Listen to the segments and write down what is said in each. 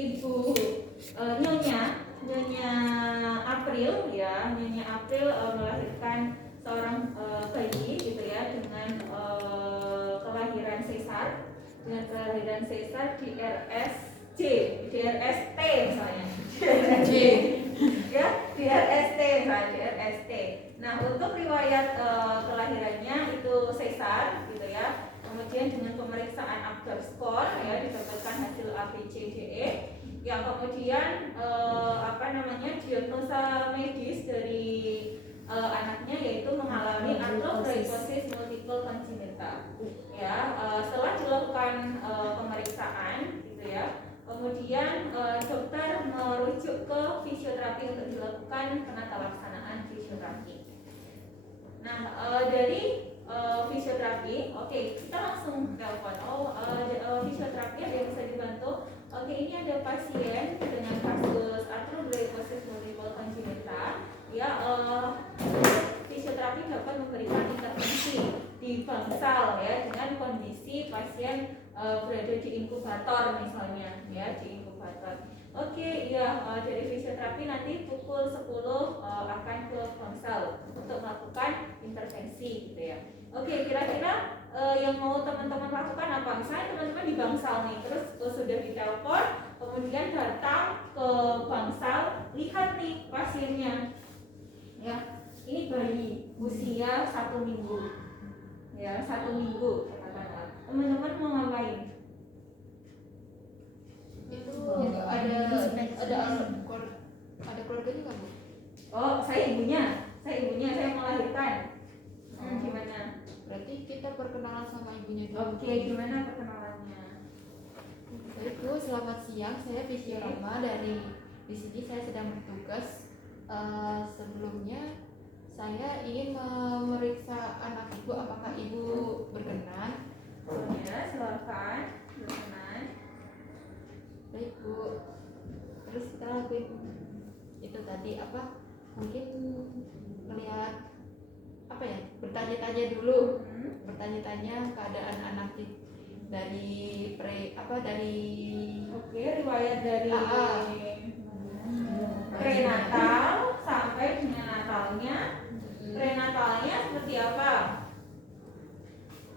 Ibu Nyonya April ya, Nyonya April melahirkan seorang bayi gitu ya dengan kelahiran sesar di RSJ, di RST misalnya, ya, di RST misalnya, di RST. Nah untuk riwayat kelahirannya itu sesar gitu ya. Kemudian dengan pemeriksaan Apgar skor ya didapatkan hasil ABCDE. Yang kemudian diagnosa medis dari anaknya yaitu mengalami arthrogryposis multiple congenital. Ya, setelah dilakukan pemeriksaan gitu ya. Kemudian dokter merujuk ke fisioterapi untuk dilakukan penata laksanaan fisioterapi. Nah, dari fisioterapi, oke, kita langsung telepon. Fisioterapi ada yang bisa dibantu. Oke, ini ada pasien dengan kasus arthrogryposis multiple congenital. Ya, fisioterapi dapat memberikan intervensi di bangsal ya dengan kondisi pasien berada di inkubator misalnya, ya di inkubator. Oke, ya dari fisioterapi nanti pukul 10 akan ke bangsal untuk melakukan intervensi gitu ya. Oke, kira-kira yang mau teman-teman lakukan apa? Misalnya teman-teman di bangsal nih, terus sudah ditelepon, kemudian datang ke bangsal, lihat nih pasiennya, ya ini bayi usia 1 minggu, ya 1 minggu katakanlah. Teman-teman mau ngapain? Itu ada keluarganya nggak Bu? Oh, saya ibunya, saya melahirkan. Gimana? Berarti kita perkenalan sama ibunya dulu. Oke, gimana perkenalannya? Baik Bu, selamat siang. Saya Visiorama dari di sini saya sedang bertugas. Sebelumnya saya ingin memeriksa anak ibu, apakah ibu berkenan? Ya, silakan berkenan. Baik Bu. Terus kita lakuin itu tadi apa? Mungkin melihat apa ya? Bertanya-tanya dulu. Bertanya-tanya keadaan anak dari riwayat dari prenatal sampai dengan natalnya. Prenatalnya seperti apa?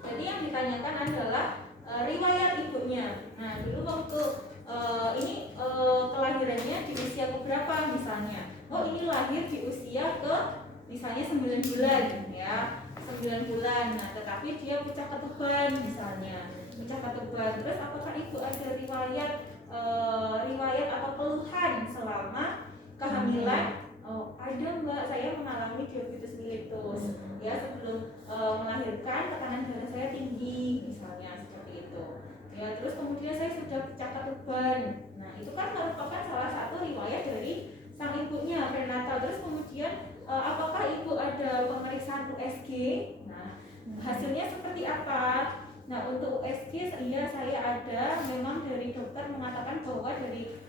Jadi yang ditanyakan adalah riwayat ibunya. Nah, dulu waktu kelahirannya di usia keberapa misalnya? Oh, ini lahir di usia ke misalnya 9 bulan ya. 9 bulan. Nah, tetapi dia pecah ketuban misalnya. Pecah ketuban. Terus apakah ibu ada riwayat atau keluhan selama kehamilan? Oh, ada Mbak, saya mengalami diabetes mellitus. Ya, sebelum melahirkan tekanan darah saya tinggi misalnya seperti itu. Ya, terus kemudian saya sudah pecah ketuban. Nah, itu kan merupakan salah satu riwayat dari sang ibunya prenatal. Terus kemudian apakah ibu ada pemeriksaan USG? Nah, hasilnya seperti apa? Nah, untuk USG saya ada. Memang dari dokter mengatakan bahwa dari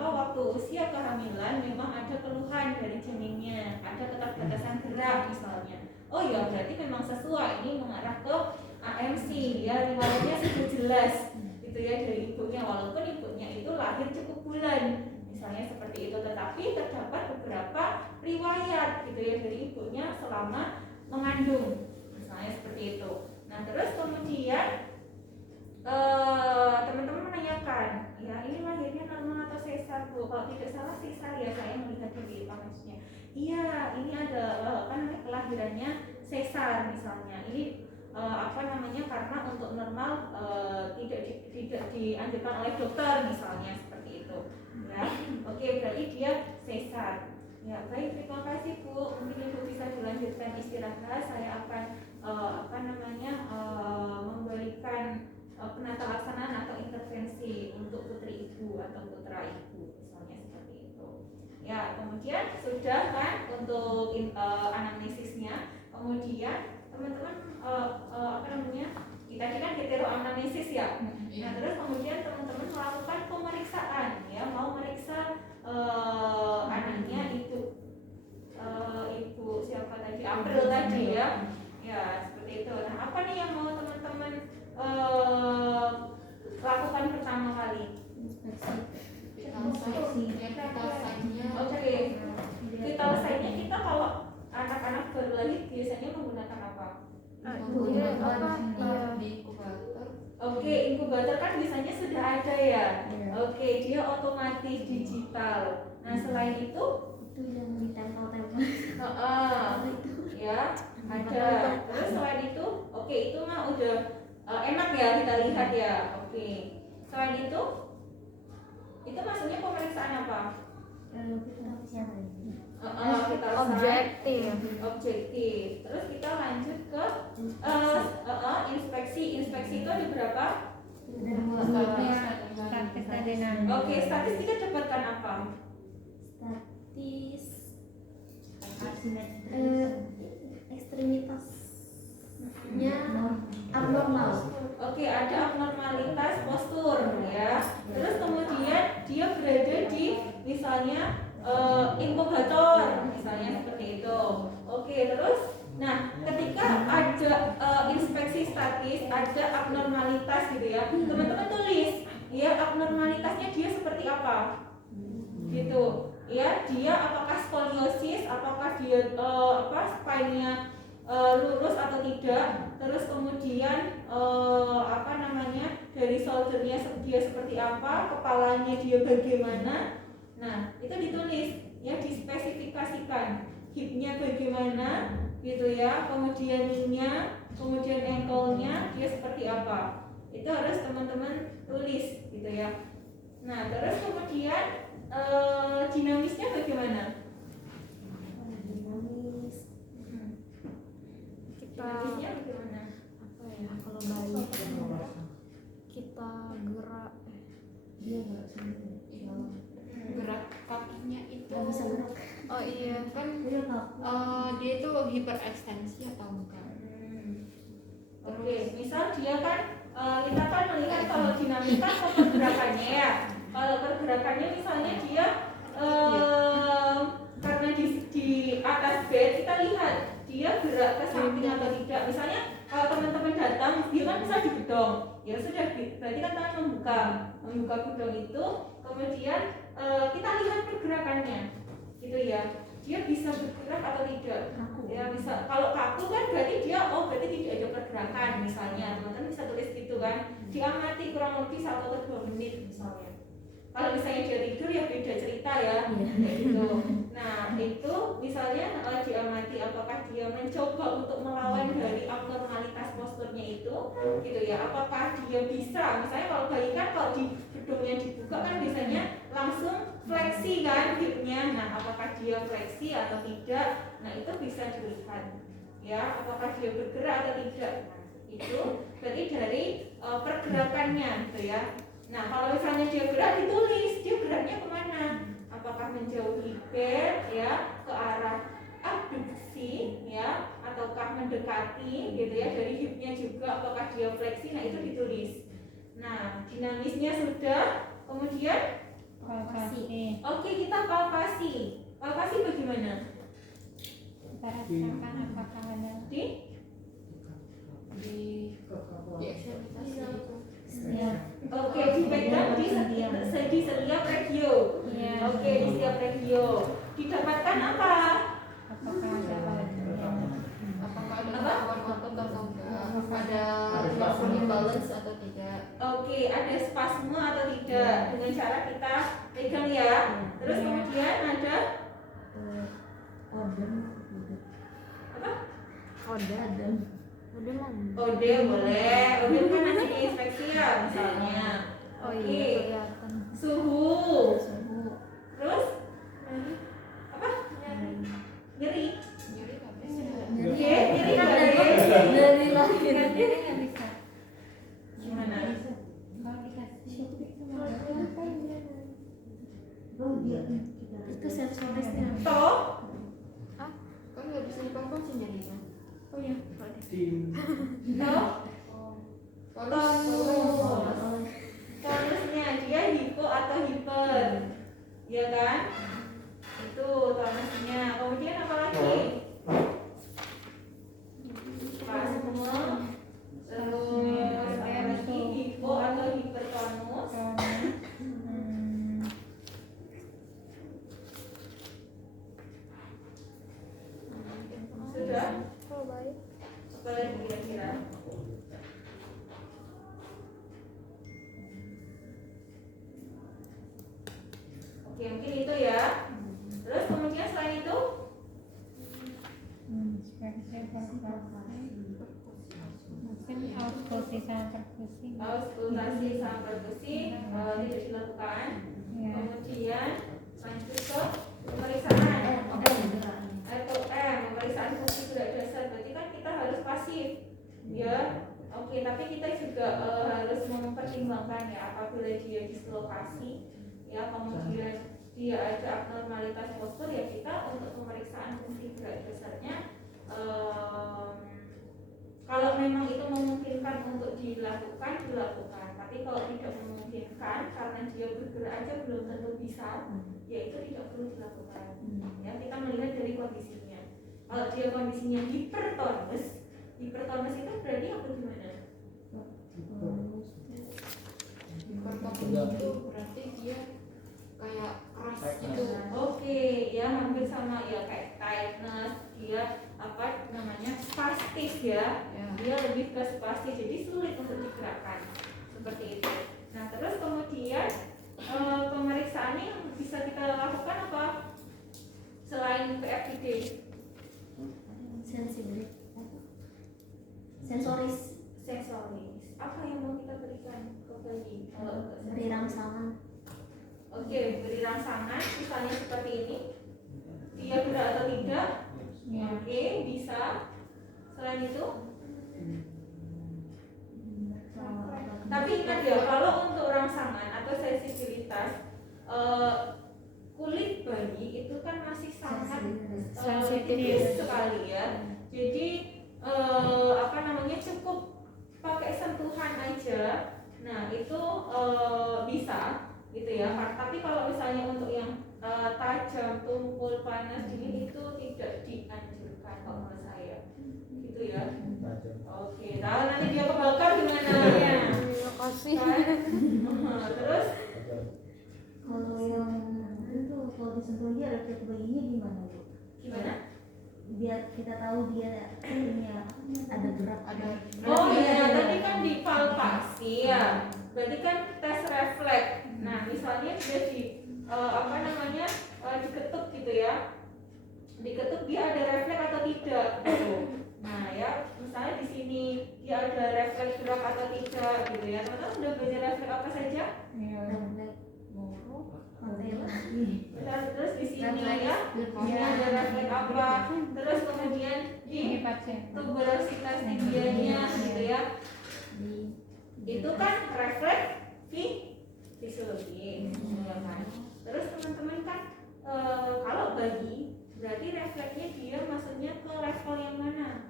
waktu usia kehamilan memang ada keluhan dari janinnya, ada keterbatasan gerak misalnya. Oh ya, berarti memang sesuai, ini mengarah ke AMC ya, riwayatnya sudah jelas gitu ya dari ibunya, walaupun ibunya itu lahir cukup bulan misalnya seperti itu, tetapi terdapat beberapa riwayat gitu ya dari ibunya selama mengandung misalnya seperti itu. Nah, terus kemudian teman-teman menanyakan, ya ini lahirnya normal atau sesar Bu? Kalau tidak salah sesar ya, saya melihat di kasusnya. Iya, ini ada kelahirannya sesar misalnya. Ini karena untuk normal tidak dianjurkan oleh dokter misalnya seperti itu. Ya, oke, berarti dia sesar. Ya, baik, terima kasih Bu. Mungkin Ibu bisa dilanjutkan istirahat. Saya akan memberikan penata laksanaan atau intervensi untuk putri ibu atau putra ibu misalnya seperti itu. Ya, kemudian sudah kan untuk anamnesisnya. Kemudian teman-teman kita kan heteroanamnesis ya. Nah, terus kemudian teman-teman melakukan pemeriksaan ya, mau meriksa anaknya ibu siapa tadi, April tadi ya. Ya, seperti itu. Nah, apa nih yang mau teman-teman lakukan pertama kali? vital sign-nya. Oke, vital sign-nya kita kalau anak-anak baru lahir biasanya menggunakan apa? Di inkubator. Oke, inkubator kan biasanya sudah ada ya. Oke, dia otomatis digital. Nah selain itu yang ditempel-tempel. Ya ada. Terus selain itu, oke itu mah udah enak ya kita lihat ya. Oke. Selain itu maksudnya pemeriksaan apa? Kita objektif. Terus kita lanjut ke inspeksi. Inspeksi itu ada berapa? Oke, statis kita dapatkan apa? Ekstremitasnya abnormal. Oke, ada abnormalitas postur ya. Terus kemudian dia berada di misalnya inkubator misalnya seperti itu. Oke, terus nah ketika ada inspeksi statis, ada abnormalitas gitu ya, teman-teman tulis ya abnormalitasnya dia seperti apa gitu ya, dia apakah skoliosis, apakah dia spine-nya lurus atau tidak, terus kemudian dari shoulder-nya dia seperti apa, kepalanya dia bagaimana. Nah itu ditulis ya, dispesifikasikan hip-nya bagaimana gitu ya, kemudian knee-nya, kemudian ankle-nya dia seperti apa, itu harus teman-teman tulis gitu ya. Nah terus kemudian dinamisnya bagaimana? Dinamisnya bagaimana? Kalau bayi kita gerak dia gerak sendiri. Gerak kakinya itu Nggak bisa gerak. Oh iya kan dia itu hiperekstensi atau enggak? Oke, misal dia kan kita kan melihat kalau dinamika atau pergerakannya ya. Kalau pergerakannya misalnya dia karena di atas bed kita lihat dia gerak ke samping atau tidak. Misalnya kalau teman-teman datang dia kan bisa di bedong, ya sudah berarti kan tangan membuka bedong itu, kemudian kita lihat pergerakannya gitu ya, dia bisa bergerak atau tidak. Ya bisa, kalau kaku kan berarti dia berarti tidak ada pergerakan misalnya, teman-teman bisa tulis gitu kan, diamati kurang lebih 1 atau 2 menit misalnya. Kalau misalnya dia tidur ya beda cerita ya, gitu. Nah itu misalnya diamati apakah dia mencoba untuk melawan dari abnormalitas posturnya itu, gitu ya. Apakah dia bisa, misalnya kalau bayi kan kalau di gedungnya dibuka kan biasanya langsung fleksi kan hipnya. Nah apakah dia fleksi atau tidak? Nah itu bisa dilihat, ya. Apakah dia bergerak atau tidak? Itu berarti dari pergerakannya, gitu ya. Nah kalau misalnya dia gerak ditulis, dia geraknya kemana? Apakah menjauhi bed ya, ke arah abduksi ya, ataukah mendekati gitu ya, dari hipnya juga apakah dia fleksi. Nah itu ditulis. Nah dinamisnya sudah, kemudian palpasi. Oke, kita palpasi. Palpasi bagaimana? Kita rasakan apakah ada Di ekstremitasi itu. Oke, dipegang di setiap regio. Oke, di setiap regio. Didapatkan apa? apakah ada Apakah ada gangguan otot atau enggak? Ada hormone imbalance atau tidak? Oke, ada spasme atau tidak dengan cara kita pegang ya. Terus kemudian ada apa? Ode boleh. Ode kan nanti diinspeksi ya misalnya. Oke. Suhu. Terus apa? Nyeri. Nyeri nggak bisa. Nyeri nggak ada. dari lahiran jadi nggak bisa. Gimana? Kalau dikasih itu sensorisnya. Toh? Kan nggak bisa dikomposin jadinya. Oh ya. Toh? Tonus. Tonusnya dia hipo atau hiper, ya kan? Itu tonusnya. Kemudian apa lagi? Spasme. Terus apa lagi? Hipo atau hipertonus. Oke, mungkin itu ya. Terus kemudian selain itu mungkin auskultasi sama perkusi. auskultasi sama perkusi tidak dilakukan. Ya. Kemudian lanjut ke pemeriksaan RTM, pemeriksaan fungsi gerak dasar. Berarti kan kita harus pasif, ya. Oke, tapi kita juga harus mempertimbangkan ya apabila dia dislokasi, ya, kemudian dia ada abnormalitas postur, ya kita untuk pemeriksaan fungsi gerak dasarnya kalau memang itu memungkinkan untuk dilakukan. Tapi kalau tidak memungkinkan karena dia bergerak aja belum tentu bisa, ya itu tidak perlu dilakukan. Ya, kita melihat dari kondisinya. Kalau dia kondisinya hipertonus itu berarti apa gimana? Hipertonus itu berarti dia kayak keras gitu. Oke, ya hampir sama ya kayak tightness, dia apa namanya spastis ya. Dia lebih ke spastis, jadi sulit untuk digerakkan seperti itu. Nah, terus kemudian pemeriksaannya yang bisa kita lakukan apa selain PFDD? Sensoris, Apa yang mau kita berikan ke bayi? beri rangsangan. Oke, beri rangsangan, misalnya seperti ini. Dia gerak atau tidak? Ya. Oke, bisa. Selain itu? Tapi ingat ya, kalau untuk rangsangan atau sensibilitas kulit bayi itu kan masih sangat sensitif sekali ya. Jadi apa namanya cukup pakai sentuhan aja. Nah itu bisa gitu ya. Tapi kalau misalnya untuk yang tajam, tumpul, panas, dingin itu tidak dianjurkan kalau menurut saya. Gitu ya. Oke, tahu nanti dia kebakar gimana ya? Terima kasih. Terus Kalau yang itu kalau disentuh dia refleks bayinya gimana Bu? gimana? Biar kita tahu dia punya ada gerak. Oh iya, tadi kan dipalpasi ya. Berarti kan tes refleks. Nah, misalnya dia di apa namanya diketuk gitu ya. Diketuk dia ada refleks atau tidak gitu. Nah ya, misalnya di sini dia ada refleks gerak atau tidak gitu ya. Teman-teman sudah belajar refleks apa saja? Refleks Terus di sini ya, ini ada refleks apa? Terus kemudian di tuberositas tibianya gitu ya. Itu kan refleks fisiologis, ya kan? Terus teman-teman kan kalau bagi berarti refleksnya dia maksudnya ke level yang mana?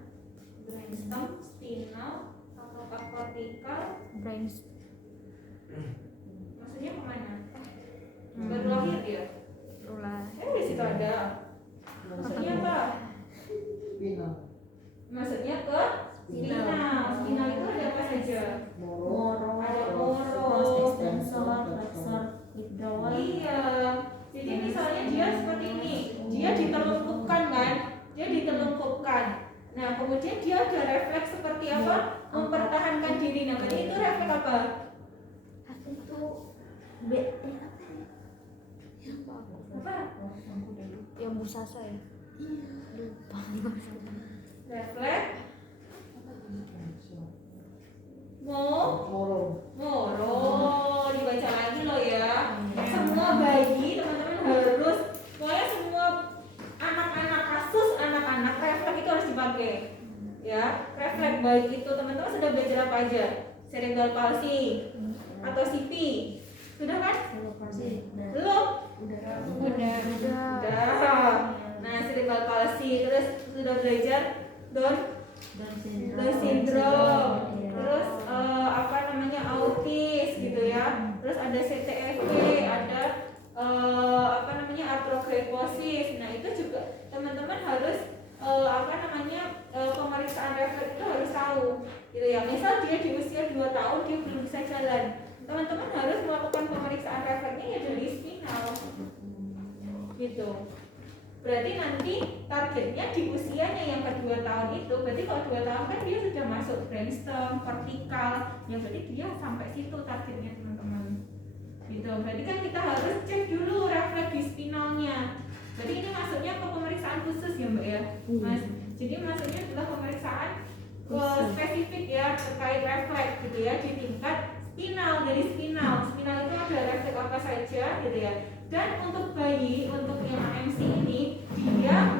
Brainstem, spinal, apakah kortikal? Maksudnya kemana? Baru lahir dia? Di situ ada. Maksudnya apa? Maksudnya ke spinal. Spinal itu ada apa saja? Ada moro, extensor, flexor, withdrawal. Iya. Jadi misalnya dia seperti ini, dia ditelungkupkan kan? Dia ditelungkupkan. Nah, kemudian dia ada refleks seperti apa? Mempertahankan diri. Nah, berarti itu refleks apa? Itu Apa? Yang busasa ya? Lupa. Refleks moro. Dibaca lagi loh ya. Semua bayi teman-teman harus, pokoknya semua anak-anak, kasus anak-anak refleks itu harus dipakai. Ya, refleks baik itu teman-teman sudah belajar apa aja? Cerebral palsy atau CP. Sudah kan? Belum? Udah. Nah, cerebral palsy, terus sudah belajar Down syndrome. Terus apa namanya autis gitu ya. Terus ada CTFD, ada apa namanya arthrogryposis. Nah, itu juga teman-teman harus apa namanya pemeriksaan refleks itu harus tahu gitu ya. Misal dia di usia 2 tahun dia belum bisa jalan, teman-teman harus melakukan pemeriksaan refleksnya ya dari spinal gitu. Berarti nanti targetnya di usianya yang kedua tahun itu, berarti kalau 2 tahun kan dia sudah masuk brainstem, vertikal, ya berarti dia sampai situ targetnya teman-teman gitu. Berarti kan kita harus cek dulu refleks apa saja gitu ya. Dan untuk bayi, untuk yang AMC ini dia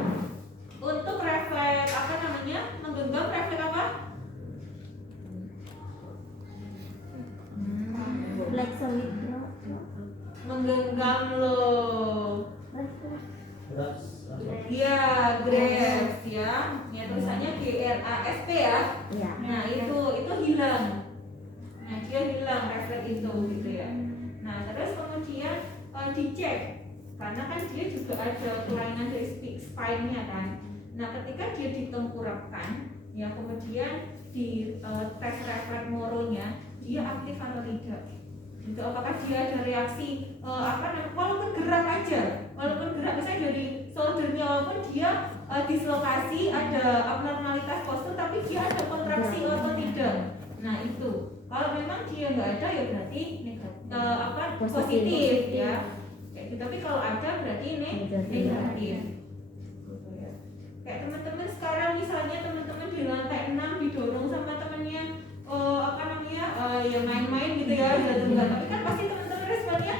untuk refleks apa namanya, menggenggam refleks apa? Black solid bro. Menggenggam loh. Iya, grasp ya. Ya tulisannya GRASP ya. Iya. Nah itu hilang. Nah dia hilang refleks itu gitu ya. Nah terus kemudian dicek karena kan dia juga ada kelainan dari spine-nya kan. Nah ketika dia ditengkurapkan, ya kemudian di tes refleks moronya dia aktif atau tidak. Gitu, apakah dia ada reaksi walaupun gerak aja, walaupun gerak misalnya dari shouldernya, walaupun dia dislokasi, ada abnormalitas postur, tapi dia ada kontraksi atau tidak. Nah itu kalau memang dia nggak ada ya berarti positif ya. Kayak gitu. Tapi kalau ada berarti negatif. Gitu ya. Kayak teman-teman sekarang misalnya teman-teman di lantai 6 didorong sama temannya ya main-main gitu ya, tapi kan pasti teman-teman responnya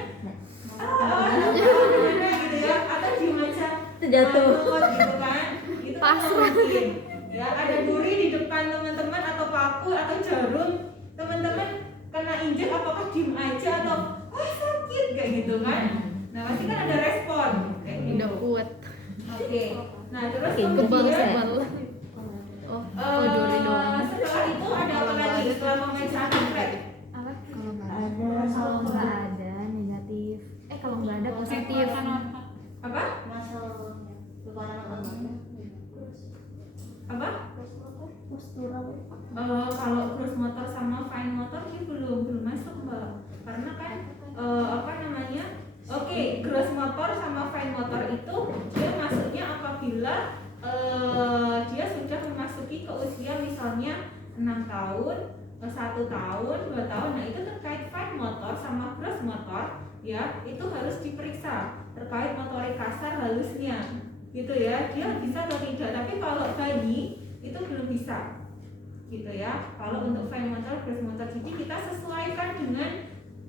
gimana gitu ya, atau diem aja Terjatuh gitu kan, itu kan mungkin ya. Ada duri di depan teman-teman atau paku atau jarum, teman-teman kena injek, apakah diem aja atau sakit kayak gitu kan. Nah pasti kan ada respon kayak gitu. Udah kuat. Oke. Nah terus Kebal kemudian duri doang. setelah itu ada apa lagi setelah pemeriksaan refleks? Apa? Kalau nggak ada kalau nggak ada negatif. Kalau nggak ada positif. Apa? Apa? Postural. Kalau gross motor sama fine motor dia belum masuk Mbak, karena kan Oke, gross motor sama fine motor itu dia masuknya apabila dia sudah memasuki ke usia misalnya 6 tahun, 1 tahun, 2 tahun. Nah itu terkait fine motor sama gross motor ya, itu harus diperiksa terkait motorik kasar halusnya gitu ya, dia bisa atau tidak. Tapi kalau bayi itu belum bisa gitu ya. Kalau untuk fine motor, gross motor, jadi kita sesuaikan dengan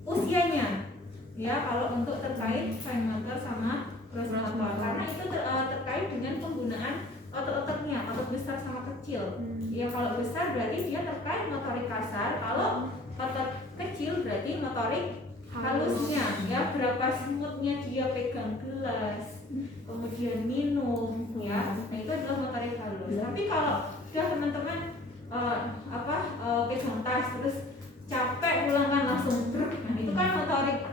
usianya ya. Kalau untuk terkait fine motor sama gross motor, karena itu terkait dengan penggunaan otot-ototnya, otot besar sama kecil. Ya kalau besar berarti dia terkait motorik kasar, kalau otot kecil berarti motorik halusnya ya. Berapa smoothnya dia pegang gelas, kemudian minum ya, nah itu adalah motorik halus. Tapi kalau sudah teman-teman pegang tas terus capek pulang kan langsung bruk, nah itu kan motorik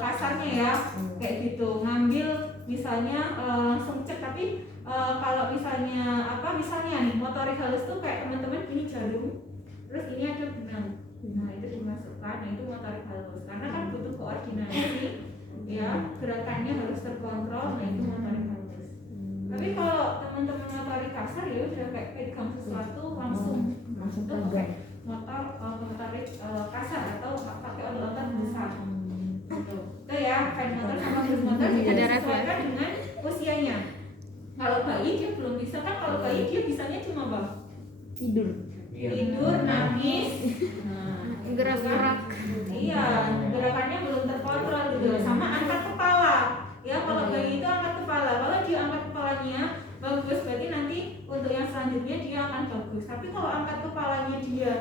kasarnya ya, kayak gitu. Ngambil misalnya langsung cek. Tapi kalau misalnya nih motorik halus tuh kayak teman-teman ini jarum, terus ini ada benang, nah itu dimasukkan, nah itu motorik halus. Karena kan butuh koordinasi ya, gerakannya harus terkontrol, nah itu motorik halus. Tapi kalau teman-teman motorik kasar ya udah kayak pegang sesuatu langsung itu pakai motorik kasar atau pakai otot besar gitu. Itu ya, fine motor sama gross motor juga disesuaikan dengan usianya. Kalau bayi dia belum bisa kan, kalau bayi dia bisanya cuma apa? Tidur, nangis, Gerak-gerak. Iya, gerakannya belum terkontrol gitu. Sama angkat kepala. Ya, kalau bayi itu angkat kepala. Kalau dia angkat kepalanya bagus, berarti nanti untuk yang selanjutnya dia akan bagus. Tapi kalau angkat kepalanya dia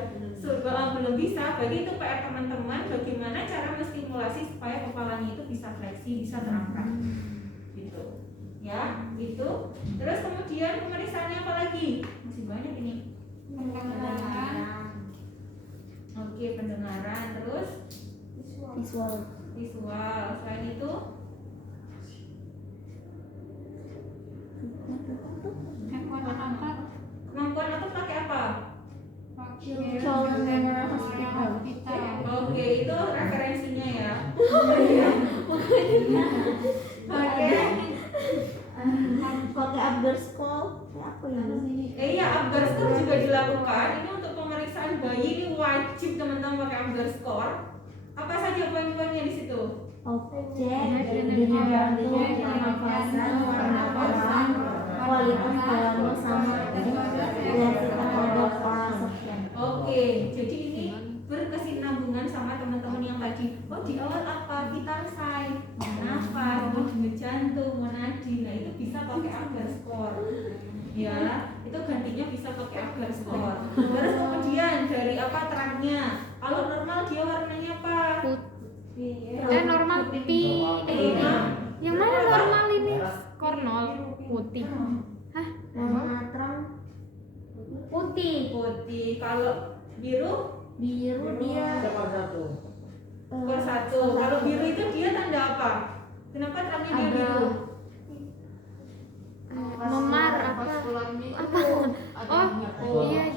belum bisa, berarti itu PR teman-teman bagaimana cara menstimulasi supaya kepalanya itu bisa fleksi, bisa terangkat. Gitu. Ya, itu. Terus kemudian pemeriksaannya apa lagi? Masih banyak ini. Oke, pendengaran. Terus visual. Selain itu kemampuan otot pakai apa? Oke, itu referensinya ya. Pakai underscore apa ya? Iya, underscore juga dilakukan. Ini untuk pemeriksaan bayi, ini wajib teman-teman pakai underscore. Apa saja poin-poinnya di situ? Objek, pernafasan, kualitas dalam sama intensitas pada para sekian. Oke, jadi ini berkesinambungan hubungan sama teman-teman yang tadi. Oh di awal apa? Vital sign, mau nafas, mau denyut jantung, mau nadi. Nah itu bisa pakai agar score. Ya, itu gantinya bisa pakai agar score. Terus kemudian dari apa terangnya? Kalau normal dia warnanya apa? Normal yang mana normal ini? Kornol putih. Hah? Warna terang putih. Putih. Kalau biru? Biru dia Per satu. Kalau biru itu dia tanda apa? Kenapa terangnya dia biru? Memar apa? Oh, iya.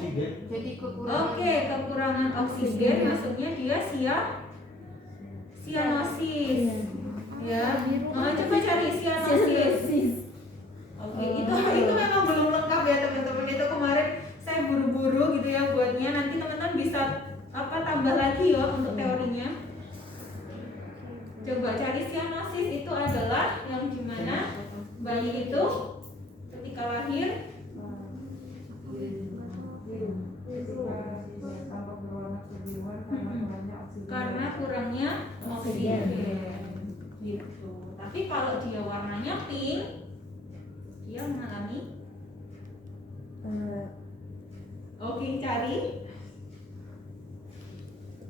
Jadi kekurangan. Oke, kekurangan oksigen maksudnya dia sianosis. Ya. Coba cari sianosis. Oke, itu memang belum lengkap ya teman-teman. Itu kemarin saya buru-buru gitu ya buatnya. Nanti teman-teman bisa tambah lagi ya untuk teorinya. Coba cari sianosis itu adalah yang dimana bayi itu ketika lahir karena kurangnya oksigen gitu. Tapi kalau dia warnanya pink, dia mengalami oke cari.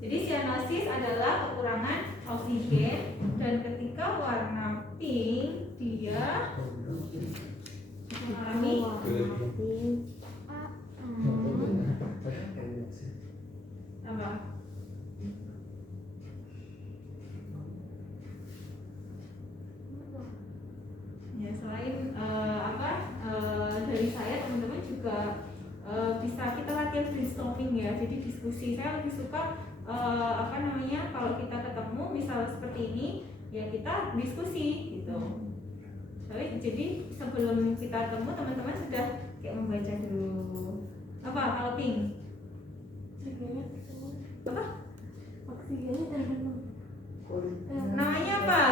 Jadi sianosis adalah kekurangan oksigen dan ketika warna pink dia mengalami apa? Ya selain dari saya teman-teman juga bisa kita latihan brainstorming ya. Jadi diskusi. Saya lebih suka kalau kita ketemu misal seperti ini ya kita diskusi gitu. Jadi sebelum kita ketemu teman-teman sudah kayak membaca dulu. Apa kalau pink? Apa? Namanya apa?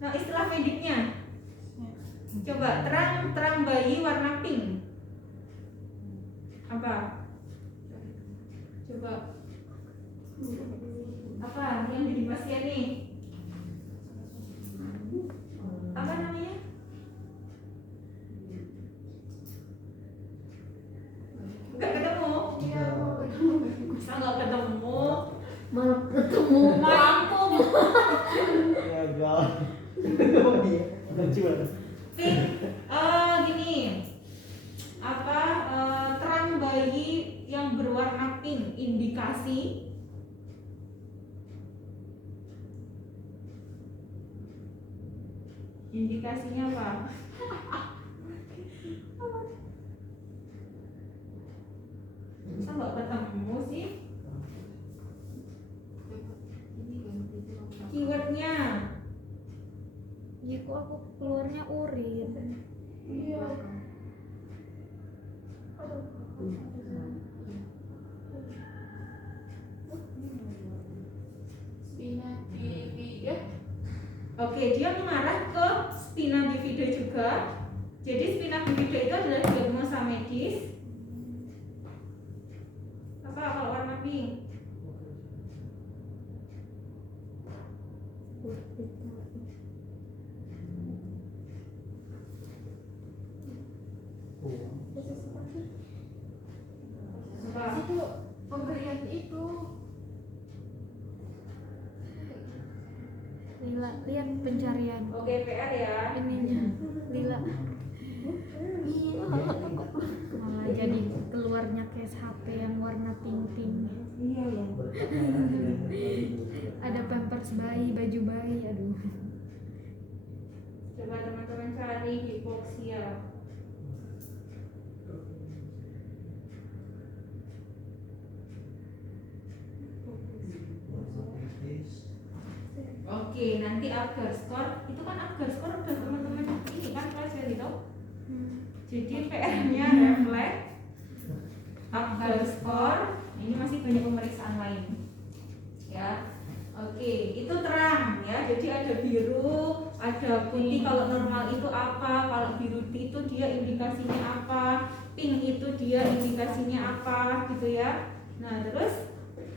Nah istilah mediknya. Coba terang bayi warna pink. Apa? Coba. Apa yang jadi pasien nih? Apa namanya? Enggak ketemu. Masa nggak ketemu? Malah ketemu. Mampu. Pink, gini. Terang bayi yang berwarna pink indikasinya apa? Masa nggak ketemu sih? Keywordnya Ya kok aku keluarnya urin. Iya. Spina bifida. Oke, dia mengarah ke spina bifida juga. Jadi spina bifida itu adalah diagnosa medis. Apa kalau warna pink? Apa? Itu pemberian itu. Lila, lihat pencarian Oke, PR ya. ininya. Lila. Malah jadi keluarnya case HP yang warna pink-pink. Iya ya. Ada pampers bayi, baju bayi, aduh. Coba teman-teman cari hipoksia. Oke, nanti agar skor itu kan agar skor udah teman-teman ini kan pelajari tau. Jadi PR-nya refleks agar skor. Ini masih banyak pemeriksaan lain. Ya. Oke, itu terang ya. Jadi ada biru, ada putih. Kalau normal itu apa? Kalau biru itu dia indikasinya apa? Pink itu dia indikasinya apa gitu ya. Nah, terus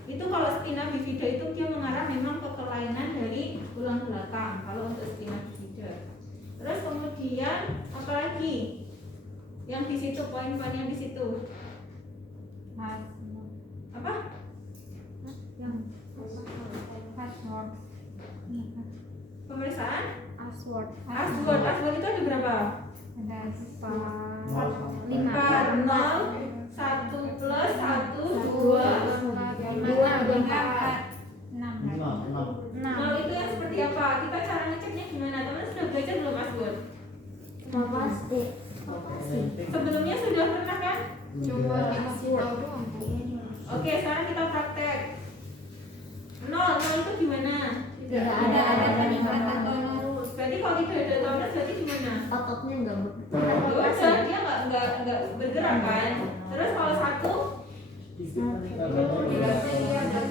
Itu kalau spina bifida itu dia mengarah memang ke kelainan dari tulang belakang kalau untuk spina bifida. Terus kemudian apa lagi yang di situ, poin-poinnya di situ apa? Yang password. Pemeriksaan Password. Ashworth itu ada berapa? Ada 4, 4, 5, 0, 1 plus 1, 2, 6. 0 itu yang seperti apa? Kita cara ngeceknya gimana? Teman sudah belajar belum Ashworth? Pasti. Sebelumnya sudah pernah kan? Coba dikasih tahu doang Bu. Oke, sekarang kita praktek. 0 itu gimana? Tidak ada peningkatan tonus. Berarti kalau tidak ada tonus berarti gimana? Ototnya enggak Udah, dia nggak bergerak kan? Terus kalau 1 Berarti dia ada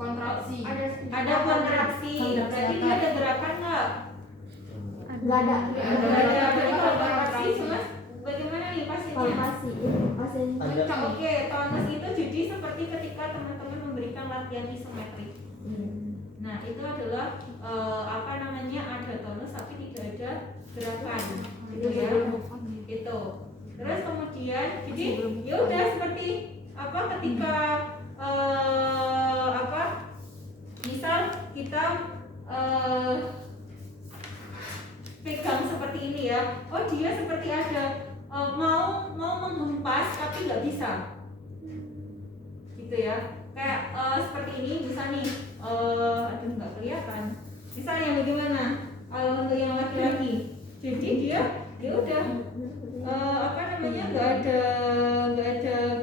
kontraksi. ada kontraksi. Berarti dia ada gerakan nggak? Enggak ada. Berarti kalau kontraksi cuma bagaimana nih pasiennya? Pasien Oke, tonus itu jadi seperti ketika teman-teman memberikan latihan isometrik. Nah, itu adalah apa namanya, ada tonus tapi tidak ada gerakan, gitu ya. Gitu. Terus kemudian, jadi ya udah seperti apa ketika apa, misal kita pegang seperti ini ya. Oh, dia seperti ada mau menghempas tapi nggak bisa, gitu ya. Kayak seperti ini bisa nih, aduh nggak kelihatan. Misalnya bagaimana untuk yang laki-laki? Jadi dia udah apa namanya, nggak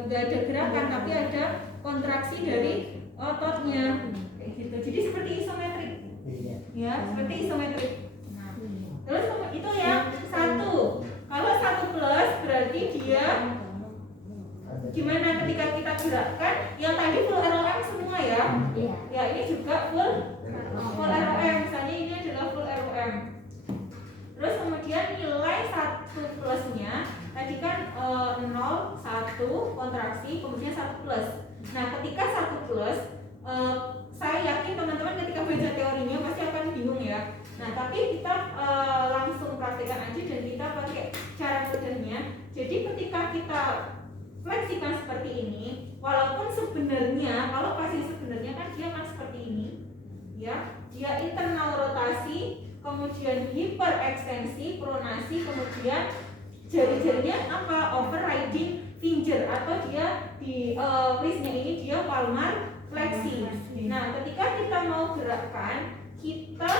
ada gerakan tapi ada kontraksi dari ototnya, kayak gitu. Jadi seperti isometrik, ya seperti isometrik. Nah, terus itu yang 1. Kalau 1 plus berarti dia gimana ketika kita gerakkan? Yang tadi full ROM semua ya? Iya. Ya ini juga full ROM. Misalnya ini adalah full ROM. Terus kemudian nilai 1 plusnya tadi kan 0, 1 kontraksi, kemudian 1 plus. Nah ketika 1 plus, saya yakin teman-teman ketika baca teorinya pasti akan bingung ya. Nah tapi kita langsung praktekkan aja dan kita pakai cara mudahnya. Jadi ketika kita fleksikan seperti ini, walaupun sebenarnya kalau pasien sebenarnya kan dia kan seperti ini, ya, dia internal rotasi, kemudian hiperekstensi, pronasi, kemudian jari-jarinya apa, overriding finger, atau dia di wristnya ini dia palmar fleksi. Nah, ketika kita mau gerakkan, kita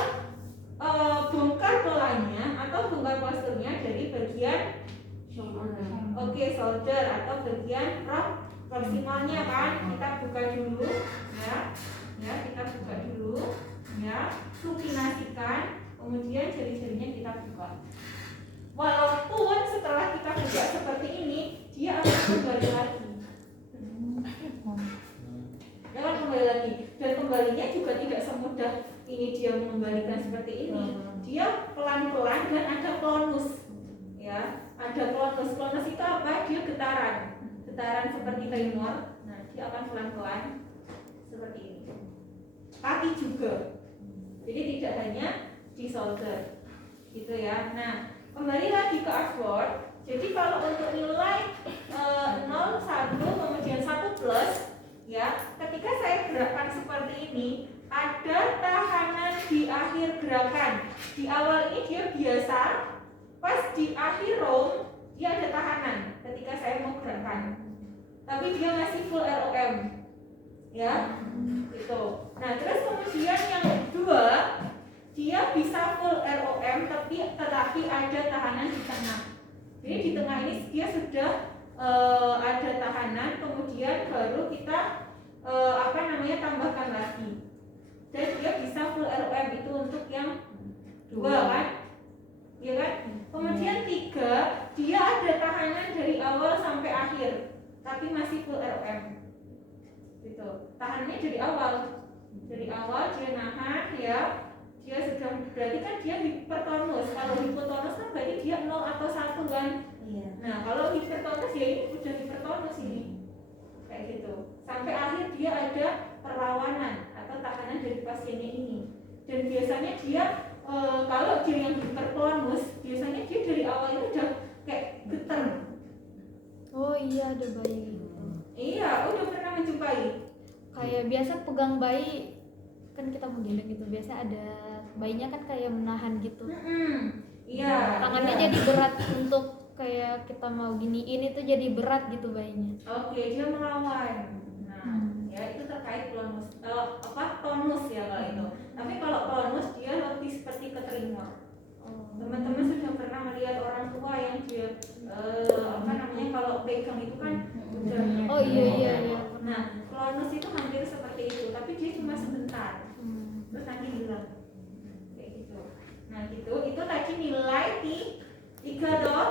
bongkar polanya atau bongkar posturnya dari bagian shoulder atau bagian proksimalnya kan, kita buka dulu ya kita buka dulu ya, supinasikan, kemudian jari-jarinya kita buka. Walaupun setelah kita buka seperti ini dia akan kembali lagi, dia akan kembali lagi, dan kembalinya juga tidak semudah ini dia mengembalikan seperti ini. Dia pelan-pelan dan ada klonus ya. Ada klonus itu apa? Dia getaran seperti tremor. Nah, dia akan pelan-pelan seperti ini. Kaki juga. Jadi tidak hanya di shoulder, gitu ya. Nah, kembali lagi ke Ashworth. Jadi kalau untuk nilai 0, 1, kemudian 1 plus, ya, ketika saya gerakkan seperti ini, ada tahanan di akhir gerakan. Di awal ini dia biasa. Pas di akhir round dia ada tahanan ketika saya mau gerakan, tapi dia masih full ROM ya, gitu. Nah terus kemudian yang kedua, dia bisa full ROM tetapi ada tahanan di tengah. Jadi di tengah ini dia sudah ada tahanan, kemudian baru kita apa namanya, tambahkan lagi, dan dia bisa full ROM. Itu untuk yang 2 kan, ya kan? Kemudian 3, dia ada tahanan dari awal sampai akhir, tapi masih full ROM, gitu. Tahanannya dari awal dia nahan ya, dia sudah, berarti kan dia hipertonus. Kalau hipotonus kan berarti dia 0 atau 1 kan. Iya. Nah kalau hipertonus ya ini udah hipertonus ini, kayak gitu. Sampai akhir dia ada perlawanan atau tahanan dari pasiennya ini. Dan biasanya dia kalau dia yang hipertonus, biasanya dia dari awal itu udah kayak getar. Oh iya, ada bayi gitu. Iya, udah pernah menjumpai. Kayak biasa pegang bayi kan kita mau gendong gitu, biasa ada bayinya kan kayak menahan gitu. Iya. Tangannya iya. jadi berat untuk kayak kita mau giniin itu jadi berat gitu bayinya. Oke, dia melawan. Nah, ya itu terkait tonus, tonus ya kalau itu. Tapi kalau tonus dia lebih seperti keterima. Teman-teman sudah pernah melihat orang tua yang dia kalau pegang itu kan udah. Oh iya. Nah, tonus itu hampir seperti itu, tapi dia cuma sebentar. Terus nanti hilang. Kayak gitu. Nah, gitu. Itu tadi nilai tiga toh.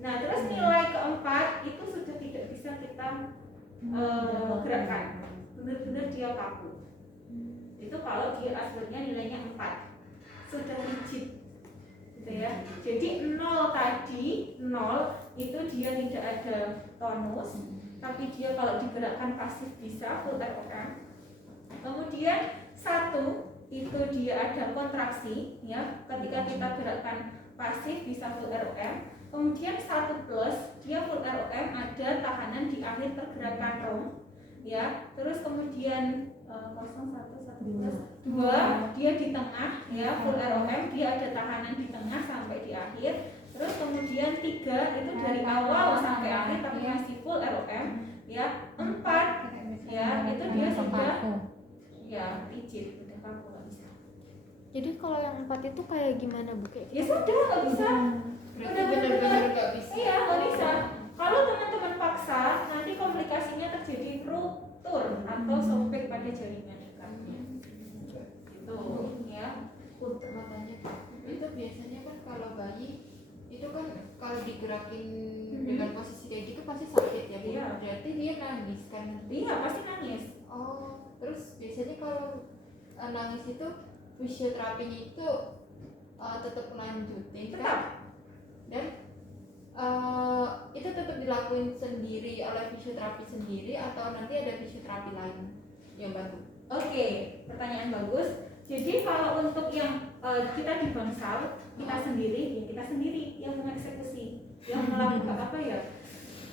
Nah, terus nilai keempat itu sudah tidak bisa kita gerakkan. Benar-benar dia kaku. Itu kalau dia aslinya nilainya 4. Sudah rigid. Gitu ya. Jadi 0 tadi, 0 itu dia tidak ada tonus, tapi dia kalau digerakkan pasif bisa full ROM. Kemudian 1 itu dia ada kontraksi ya, ketika kita gerakkan pasif bisa full ROM. Kemudian 1 plus dia full ROM, ada tahanan di akhir pergerakan ROM ya. Terus kemudian 2 dia di tengah ya, full ROM, dia ada tahanan di tengah sampai di akhir. Terus kemudian 3 itu dari awal sampai akhir tapi masih full ROM ya. 4 ya, itu dia sudah ya rigid, udah kaku nggak bisa. Jadi kalau yang 4 itu kayak gimana Bu? Ya sudah nggak bisa. Berarti benar-benar nggak bisa. Iya, nggak bisa. Kalau teman-teman paksa, nanti komplikasinya terjadi ruptur atau sobek pada jaringan ikatnya. Gitu, ya. Untuk matanya itu biasanya kan kalau bayi itu kan kalau digerakin dengan posisi kayak gitu pasti sakit ya Bu? Iya. Berarti dia nangis kan? Iya, pasti nangis. Oh, terus biasanya kalau nangis itu fisioterapinya itu tetap lanjutin Tetap. kan? Dan itu tetap dilakuin sendiri oleh fisioterapi sendiri atau nanti ada fisioterapi lain yang bantu? Oke, pertanyaan bagus. Jadi kalau untuk yang kita di bangsal, kita sendiri yang mengeksekusi, yang melakukan apa ya?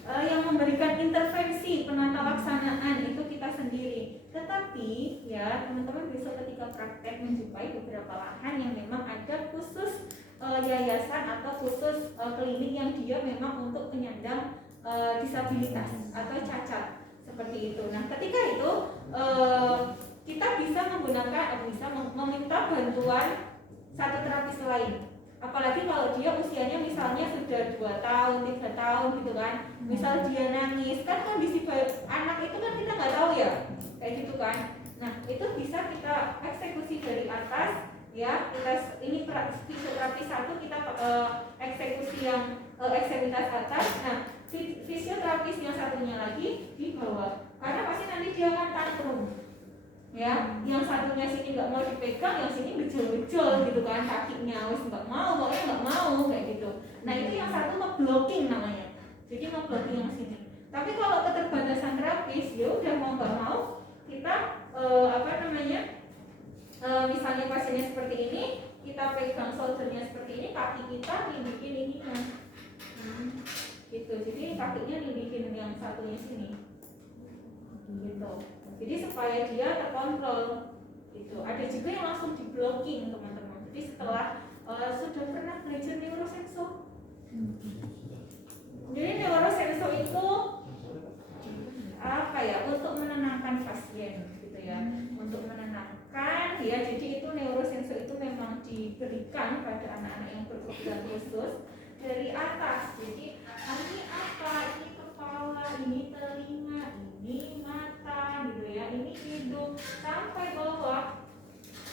Yang memberikan intervensi penata laksanaan itu kita sendiri. Tetapi ya teman-teman bisa ketika praktek menjumpai beberapa lahan yang memang ada khusus yayasan atau khusus klinik yang dia memang untuk penyandang disabilitas atau cacat seperti itu. Nah, ketika itu kita bisa meminta bantuan satu terapis lain. Apalagi kalau dia usianya misalnya sudah 2 tahun, 3 tahun gitu kan. Misal dia nangis, kan kondisi anak itu kan kita nggak tahu ya, kayak gitu kan. Nah, itu bisa kita eksekusi dari atas ya. Ini fisioterapi 1 kita eksekusi yang ekstremitas atas. Nah, fisioterapis yang satunya lagi di bawah. Karena pasti nanti dia akan tantrum. Ya, yang satunya sini nggak mau dipegang, yang sini bejol-bejol gitu kan, kakinya wis nggak mau, pokoknya nggak mau kayak gitu. Nah, itu yang satu nge-blocking namanya. Jadi nge-blocking yang sini. Tapi kalau keterbatasan terapis, ya udah mau nggak mau kita misalnya pasiennya seperti ini, kita pegang shouldernya seperti ini, kaki kita lindikin ini kan. Gitu. Jadi kakinya lindikin yang satunya sini. Gitu. Jadi supaya dia terkontrol gitu. Ada juga yang langsung di blocking teman-teman. Jadi setelah sudah pernah belajar neurosenso. Jadi neurosenso itu apa ya? Untuk menenangkan pasien gitu ya. Untuk menenangkan ya. Jadi itu neurosenso itu memang diberikan pada anak-anak yang berkebutuhan khusus dari atas. Jadi ini apa? Ini kepala, ini telinga, ini mata gitu ya, ini hidung sampai bawah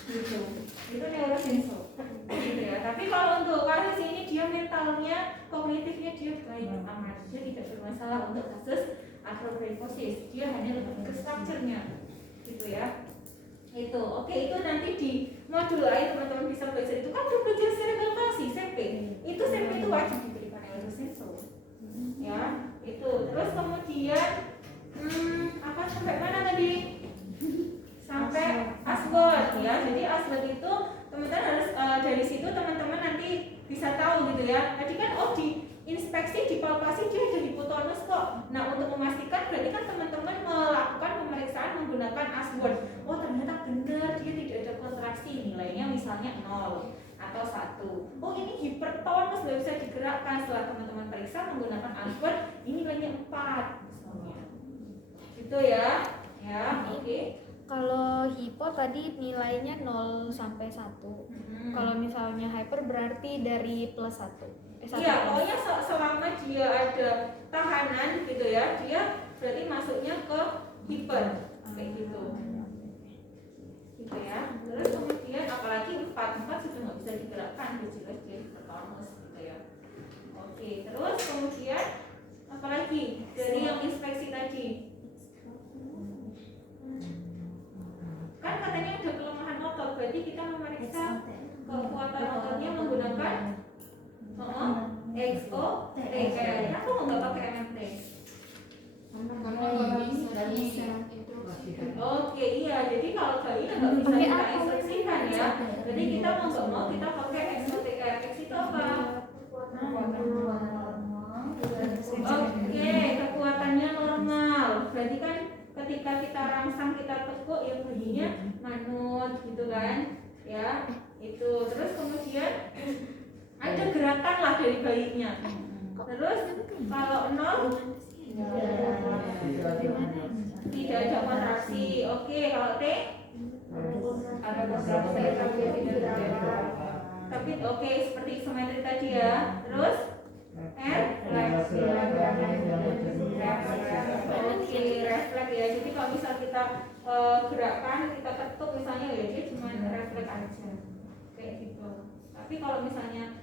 gitu. Itu neurosenso gitu ya. Tapi kalau untuk kasus ini dia mentalnya, kognitifnya dia baik aman, dia tidak bermasalah untuk kasus arthrogryposis. Dia hanya lebih ke structure-nya gitu ya. Itu oke, itu nanti di modul lain teman-teman bisa belajar. Itu kan udah belajar cerebral palsy, CP. Itu CP itu wajib diberikan neurosenso ya. Itu terus kemudian teman-teman harus dari situ teman-teman nanti bisa tahu gitu ya. Tadi kan di inspeksi, dipalpasi dia ada hipotonus kok. Nah, untuk memastikan berarti kan teman-teman melakukan pemeriksaan menggunakan Ashworth. Oh, ternyata benar dia tidak ada kontraksi, nilainya misalnya 0 atau 1. Oh, ini hipertonus, nggak bisa digerakkan. Setelah teman-teman periksa menggunakan Ashworth, ini nilainya 4 misalnya. Gitu ya. Ya, oke. Kalau hipo tadi nilainya 0 sampai 1. Kalau misalnya hyper berarti dari plus 1. Iya, pokoknya selama dia ada tahanan gitu ya, dia berarti masuknya ke hiper kayak gitu. Gitu ya. Terus kemudian apalagi 4 sudah nggak bisa digerakkan, jelas dia hipertonus gitu ya. Oke, terus kemudian apalagi dari yang inspeksi tadi? Kan katanya ada kelemahan otot, berarti kita memeriksa kekuatan ototnya menggunakan XOTR. Kenapa nggak pakai MMT? Karena ini bisa Oke, iya. Jadi kalau bayi nggak bisa kita instruksikan ya. Jadi kita mau nggak mau kita pakai XOTR. X itu apa? Oke, kekuatannya normal. Berarti kan ketika kita rangsang, kita tekuk, ya bayinya manut gitu kan? Ya, itu. Terus kemudian ada gerakan lah dari bayinya. Terus kalau 0 tidak ada kontraksi. Oke, kalau T ada kontraksi tapi oke, seperti isometri tadi ya. Terus R oke, refleks ya. Jadi kalau misal kita gerakkan, kita ketuk misalnya ya dia cuma refleks aja kayak gitu. Tapi kalau misalnya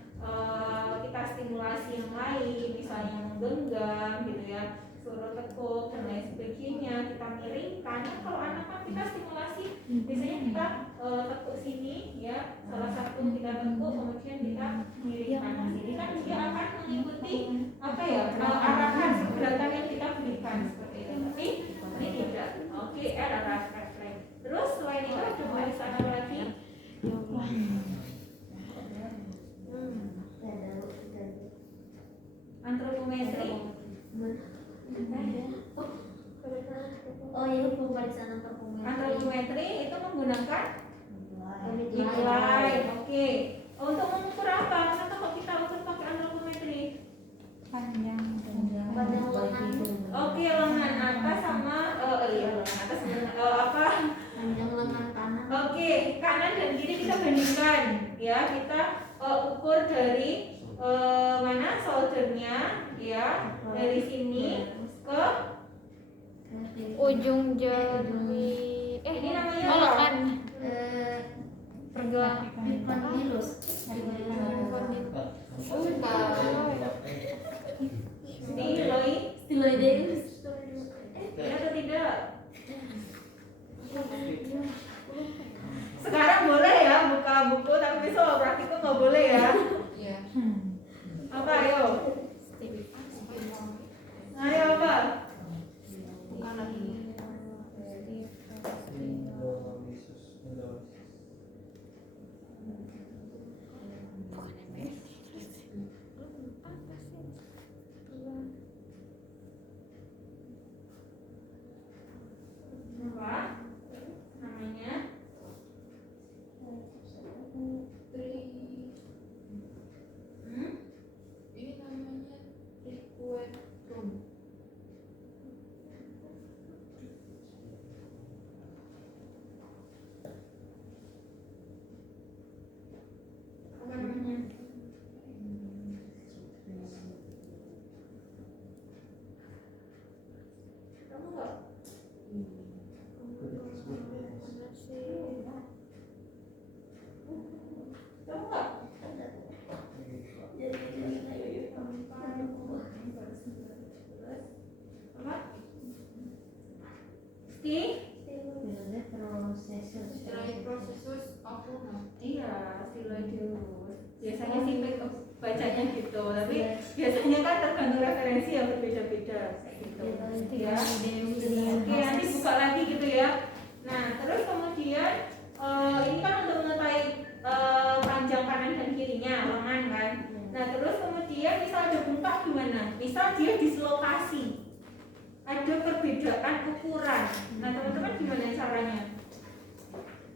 kita stimulasi yang lain, misalnya menggenggam gitu ya, suruh tekuk dan lain sebagainya, kita miringkan. Nah, kalau anak kan kita stimulasi biasanya kita tekuk sini ya, salah satu kita tekuk kemudian kita miringkan sini, kan dia akan mengikuti apa ya, arahan gerakan yang kita berikan seperti itu. Tapi ini tidak. Oke, R arah refleks. Terus selain itu ada pemeriksaan apa lagi? Antropometri. Oh iya, pemeriksaan Antropometri itu menggunakan midline. Oke. Untuk mengukur apa? Kenapa kok kita ukur pakai antropometri? panjang Oke, lengan atas sama lengan atas apa? panjang lengan kanan. Oke, kanan dan kiri kita bandingkan ya. Kita ukur dari mana shouldernya ya, dari sini ke ujung jari ini namanya oh, apa? lengan pergelangan Konilus. Stiloideus atau tidak? Sekarang boleh ya buka buku, tapi besok praktikum nggak boleh ya. Iya. Apa ayo? Ayo apa? Bukan lagi. Apa? Namanya? Ini namanya triquetrum. Apa namanya? Kamu nggak? Kamu nggak? Apa? Prosesus oculum. Iya, stiloideus. Biasanya sih bacanya gitu, tapi biasanya kan tergantung referensi yang berbeda-beda kayak gitu. Ya. Oke, nanti buka lagi gitu ya. Nah, terus kemudian ini kan untuk mengetahui panjang kanan dan kirinya lengan kan. Nah terus kemudian misal ada bengkak gimana? Misal dia dislokasi, ada perbedaan ukuran. Nah teman-teman gimana caranya?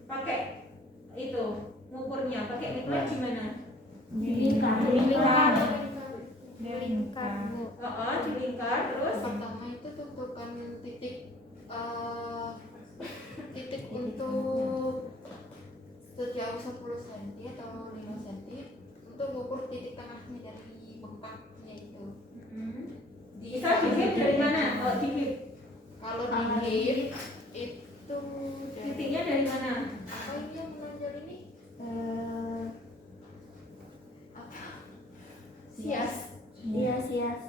Pakai itu ngukurnya, pakai miklat gimana? Dilingkar. Lingkar Bu. Dilingkar terus. Pertama itu tentukan titik untuk sejauh 10 cm atau 5 cm untuk mengukur titik tengahnya dari bengkaknya itu. Bisa dihit dari mana? Oh dihit. Kalau dihit itu Titiknya dari mana? apa ini yang menonjol ini? Apa? Sias. Iya, sias.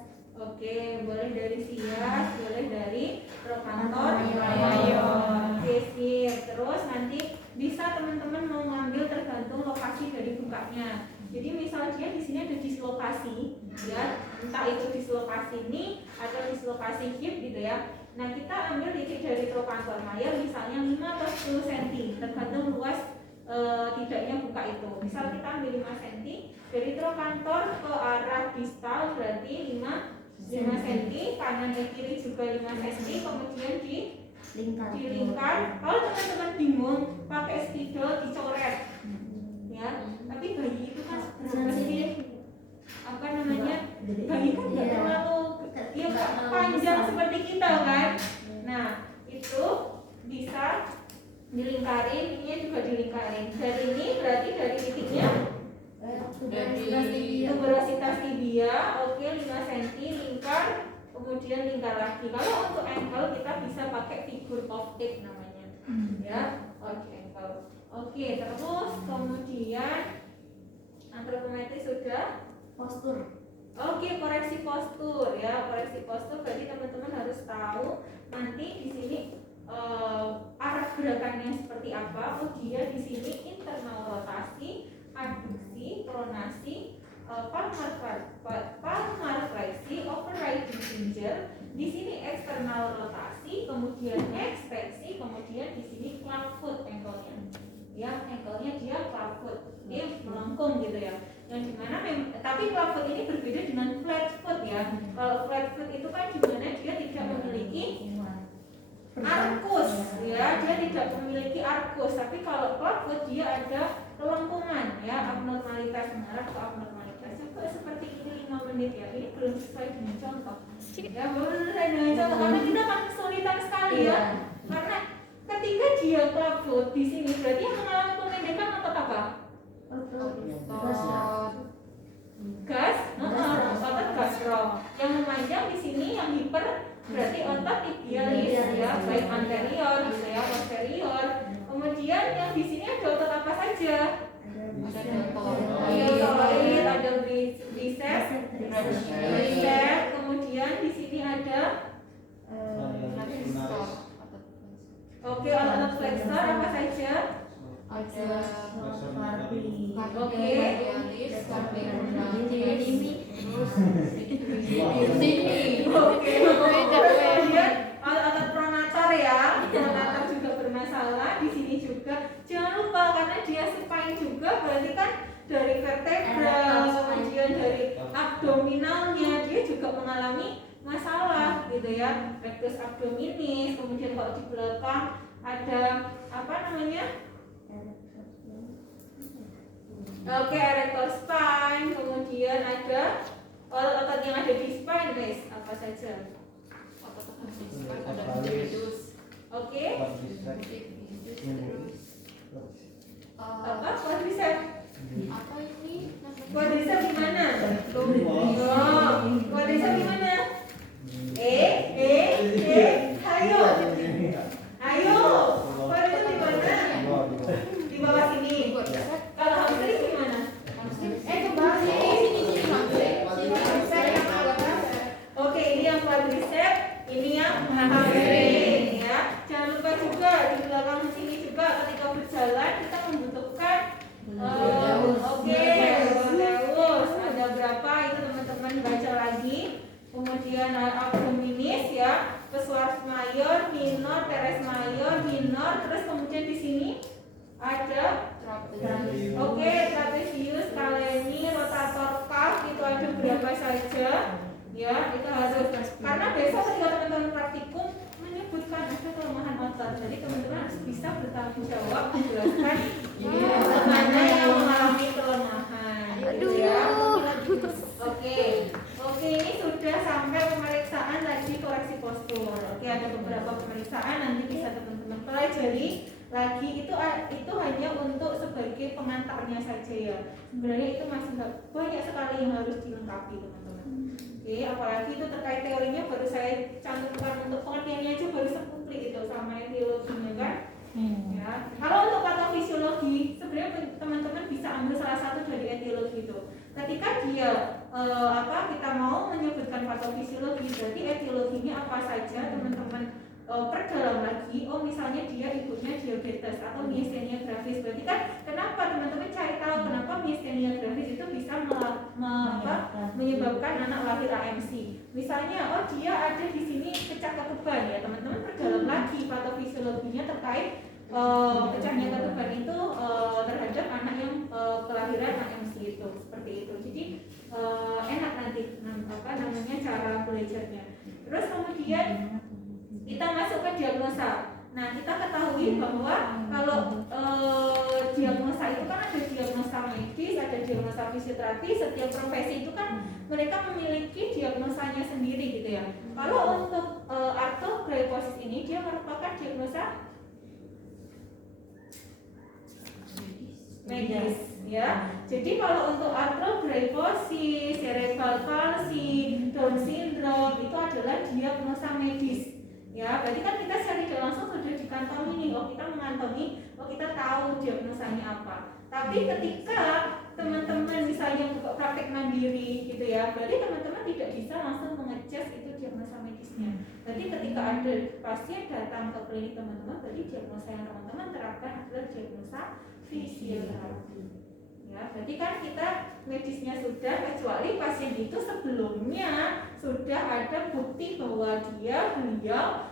Oke, boleh dari sias, boleh dari trochanter Mayor. mayor. Oke, sip. Terus nanti bisa teman-teman mau ngambil tergantung lokasi dari bengkaknya. Jadi misal dia di sini ada dislokasi, ya, entah itu dislokasi ini atau dislokasi hip gitu ya. Nah kita ambil titik dari trochanter mayor misalnya 5 atau 10 cm, tergantung luas tidaknya buka itu. Misal kita ambil 5 cm dari trochanter ke arah distal berarti 5 cm, kanan dan kiri juga 5 cm, kemudian dilingkar. Kalau teman-teman bingung pakai spidol dicoret, ya. Tapi bayi itu kan berapa sih? Apa namanya? Bayi kan nggak terlalu dia nggak panjang seperti kita kan. Nah itu bisa dilingkarin, ini juga dilingkarin. Dari ini berarti dari titiknya tuberositas tibia, oke 5 cm lingkar, kemudian lingkar lagi. Kalau untuk ankle kita bisa pakai figure of 8 namanya, ya, oke ankle. Oke, terus kemudian antropometri sudah. Postur. Oke, koreksi postur ya, koreksi postur. Berarti teman-teman harus tahu nanti di sini arah gerakannya seperti apa. Oh dia di sini internal rotasi, abduksi, pronasi, palmar fleksi, overriding finger. Di sini eksternal rotasi, kemudian ekstensi, kemudian di sini clubfoot ankle-nya. Ya, ankle-nya dia clubfoot, dia melengkung gitu ya. Yang dimana tapi clubfoot ini berbeda dengan flat foot ya. Kalau flat foot itu kan dimana dia tidak memiliki arkus ya, dia tidak memiliki arkus. Tapi kalau clubfoot dia ada kelengkungan ya, abnormalitas mengarah ke abnormalitas. Coba seperti ini 5 menit ya. Ini belum sesuai dengan contoh. Ya belum sesuai dengan contoh karena kita akan kesulitan sekali ya. Karena ketika dia clubfoot di sini berarti yang mengalami pemendekan otot apa? Gas, otot gastro. Yang memanjang di sini yang hiper berarti otot tibialis ya, baik anterior gitu ya, posterior. Kemudian yang di sini ada otot apa saja? Ada deltoid, ada bicep, kemudian di sini ada oke, otot flexor apa saja? Ada Oke. Oke. Kemudian otot pronator ya, pronator juga bermasalah. Di sini juga jangan lupa karena dia supine juga, berarti kan dari vertebra, kemudian dari abdominalnya dia juga mengalami masalah gitu ya, rectus abdominis. Kemudian kalau di belakang ada apa namanya? Oke, erector spine, kemudian ada otot-otot yang ada di spine, guys. Apa saja? Otot-otot di spine ada bidus. Oke. Apa? Apa Quadricep. ini namanya? Quadricep di mana? Oh, quadricep di mana? Ayo. Ayo. Quadricep di mana? Di bawah sini. Kalau hamstring gimana? Kebalik. Oke, ini yang quadricep, ini yang hamstring ya. Jangan lupa juga di belakang sini juga ketika berjalan kita membutuhkan gluteus. Ada berapa itu teman-teman baca lagi. Kemudian abdominis ya, psoas mayor, minor, teres mayor, minor. Terus kemudian di sini ada trapezius aja ya, itu harus, karena besok ketika teman-teman praktikum menyebutkan ada kelemahan otot, jadi teman-teman harus bisa bertanggung jawab menjelaskan mana yang mengalami kelemahan gitu ya. Oke, ini sudah sampai pemeriksaan tadi koreksi postur. Oke, ada beberapa pemeriksaan nanti bisa teman-teman pelajari lagi, itu hanya untuk sebagai pengantarnya saja ya. Sebenarnya itu masih banyak sekali yang harus dilengkapi teman-teman. Oke, apalagi itu terkait teorinya baru saya cantumkan, untuk pengertiannya aja baru sekumplit itu sama etiologinya kan. Ya. Kalau untuk patofisiologi sebenarnya teman-teman bisa ambil salah satu dari etiologi itu. Ketika dia kita mau menyebutkan patofisiologi, berarti etiologinya apa saja teman-teman perdalam lagi. Oh misalnya dia ibunya diabetes atau miastenia gravis, berarti kan kenapa teman-teman cari tahu kenapa miastenia gravis itu bisa menyebabkan anak lahir AMC. Misalnya oh dia ada di sini pecah ketuban ya, teman-teman perdalam lagi patofisiologinya terkait pecahnya ketuban itu terhadap anak yang kelahiran AMC itu, seperti itu. Jadi enak nanti namanya cara belajarnya. Terus kemudian kita masuk ke diagnosa. Nah kita ketahui bahwa kalau diagnosa itu kan ada diagnosa medis, ada diagnosa fisioterapi. Setiap profesi itu kan mereka memiliki diagnosanya sendiri gitu ya. Kalau untuk arthrogryposis ini dia merupakan diagnosa medis ya. Jadi kalau untuk arthrogryposis, cerebral palsy, Down syndrome itu adalah diagnosa medis. Ya, berarti kan kita secara tidak langsung sudah dikantongi nih, kita mengantongi, kita tahu diagnosanya apa. Tapi ketika teman-teman misalnya buka praktek mandiri gitu ya, berarti teman-teman tidak bisa langsung mengecas itu diagnosa medisnya. Jadi ketika ada pasien datang ke klinik teman-teman, berarti diagnosa yang teman-teman terapkan adalah diagnosa fisioterapi. Ya, berarti kan kita medisnya sudah, kecuali pasien itu sebelumnya sudah ada bukti bahwa beliau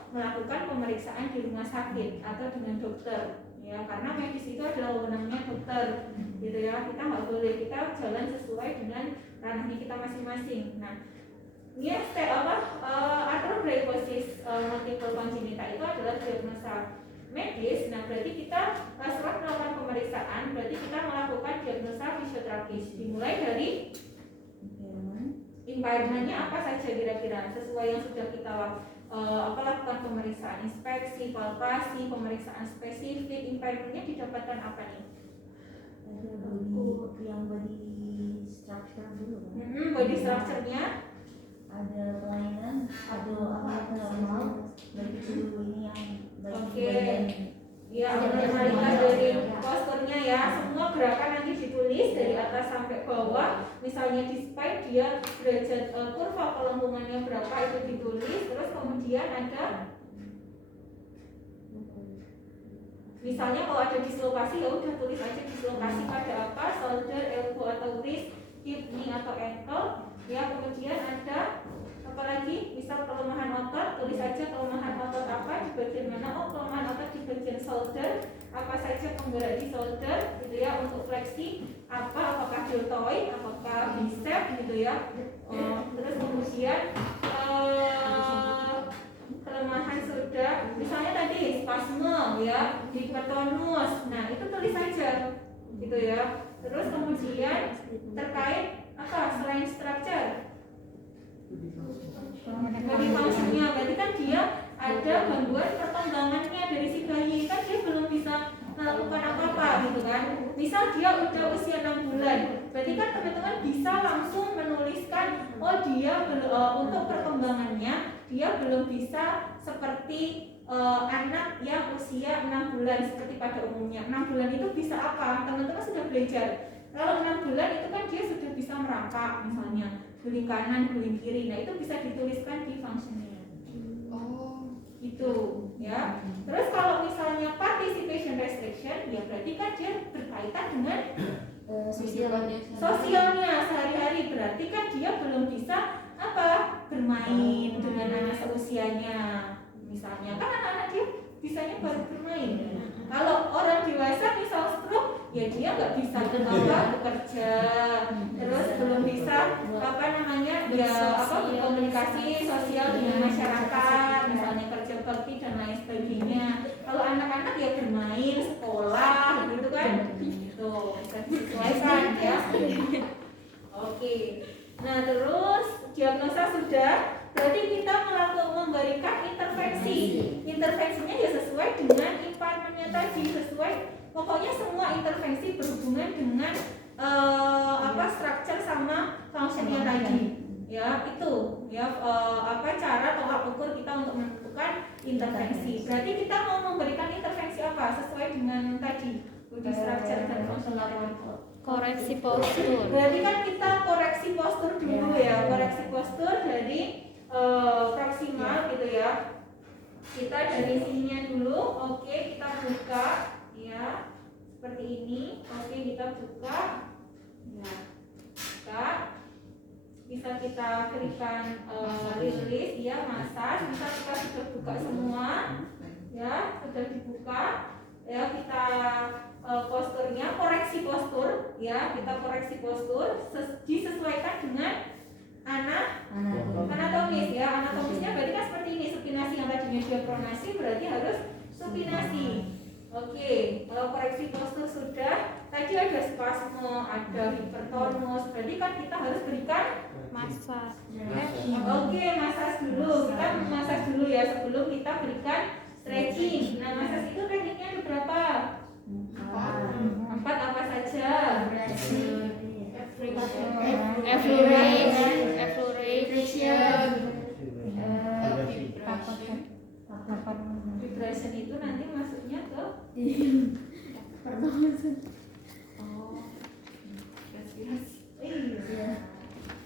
melakukan pemeriksaan di rumah sakit atau dengan dokter. Ya, karena medis itu adalah wewenangnya dokter, gitu ya. Kita nggak boleh, kita jalan sesuai dengan ranahnya kita masing-masing. Nah, ini arthrogryposis multiple congenita itu adalah diagnosa medis. Nah berarti kita setelah melakukan pemeriksaan, berarti kita melakukan diagnosa fisioterapis. Dimulai dari impairmentnya apa saja kira-kira sesuai yang sudah kita lakukan pemeriksaan, inspeksi, palpasi, pemeriksaan spesifik. Impairmentnya didapatkan apa nih? Yang body structure dulu kan? Body structure-nya ada kelainan, ada apa normal, begitu ini yang ya, abnormalitas dari posturnya ya. Semua gerakan nanti ditulis dari atas sampai bawah. Misalnya di spine dia derajat kurva kelengkungannya berapa itu ditulis. Terus kemudian ada misalnya kalau ada dislokasi ya udah tulis aja dislokasi pada apa, shoulder, elbow atau wrist, hip, knee atau ankle. Ya, kemudian ada apa lagi? Misal kelemahan otot, tulis aja kelemahan otot apa di bagian mana. Oh, kelemahan otot di bagian shoulder. Apa saja penggerak di shoulder gitu ya, untuk fleksi apa, apakah deltoid, apakah bicep gitu ya. Terus kemudian kelemahan sudah, misalnya tadi spasme ya, hipertonus. Nah, itu tulis aja gitu ya. Terus kemudian terkait apa selain structure, body functionnya, berarti kan dia ada gangguan perkembangannya dari si bayi, kan dia belum bisa melakukan apa-apa gitu kan. Misal dia udah usia 6 bulan, berarti kan teman-teman bisa langsung menuliskan oh dia untuk perkembangannya dia belum bisa seperti anak yang usia 6 bulan seperti pada umumnya. 6 bulan itu bisa apa? Teman-teman sudah belajar. Kalau 6 bulan itu kan dia sudah bisa merangkak misalnya, guling kanan, guling kiri. Nah itu bisa dituliskan di functionnya. Oh, itu ya. Terus kalau misalnya participation restriction, ya berarti kan dia berkaitan dengan sosialnya sehari-hari. Berarti kan dia belum bisa apa bermain dengan anak seusianya. Misalnya kan anak-anak dia bisanya baru bermain. Kalau orang dewasa misal stroke ya dia nggak bisa bekerja, terus belum bisa berkomunikasi sosial dengan masyarakat, misalnya kerja bakti dan lain sebagainya. Kalau anak-anak ya bermain, sekolah, gitu kan, itu bisa disesuaikan ya. Oke, nah terus diagnosa sudah, berarti kita memberikan intervensi. Intervensinya ya sesuai dengan environment-nya tadi, sesuai pokoknya semua intervensi berhubungan dengan structure sama function-nya tadi. Ya, itu ya cara tolak ukur kita untuk menentukan intervensi. Berarti kita mau memberikan intervensi apa sesuai dengan tadi body structure dan functional control. Koreksi postur. Berarti kan kita koreksi postur dulu ya, koreksi postur dari proksimal gitu ya. Kita dari sininya dulu, oke, kita buka ya seperti ini. Oke, kita buka ya, buka. Bisa kita berikan rilis ya, massage. Bisa kita sudah buka semua ya, sudah dibuka ya. Kita posturnya, koreksi postur ya, kita koreksi postur disesuaikan dengan anatomis ya. Anatomisnya berarti kan seperti ini, supinasi. Yang tadinya diapronasi berarti harus supinasi. Oke, kalau koreksi postur sudah, tadi ada spasme, ada hipertonus, berarti kan kita harus berikan Massage. Oke, massage dulu. Kita massage dulu ya sebelum kita berikan stretching. Nah, massage itu tekniknya ada berapa? 4 apa saja? Vibration itu nanti masuknya ke iya.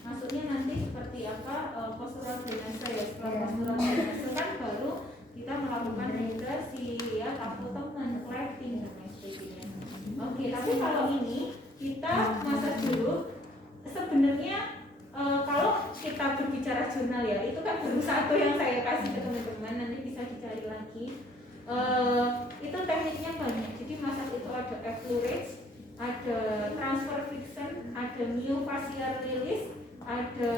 Masuknya nanti seperti apa? Postural drainase ya. Setelah postural drainase kan baru kita melakukan regresi ya, taputemen, clapping dan lain sebagainya. Oke, tapi kalau ini kita masak dulu. Sebenarnya kalau kita berbicara jurnal ya, itu kan baru satu yang saya kasih ke teman-teman, nanti bisa dicari lagi. Itu tekniknya banyak. Jadi masak itu ada effleurage, ada transfer fiction, ada myofascial release, ada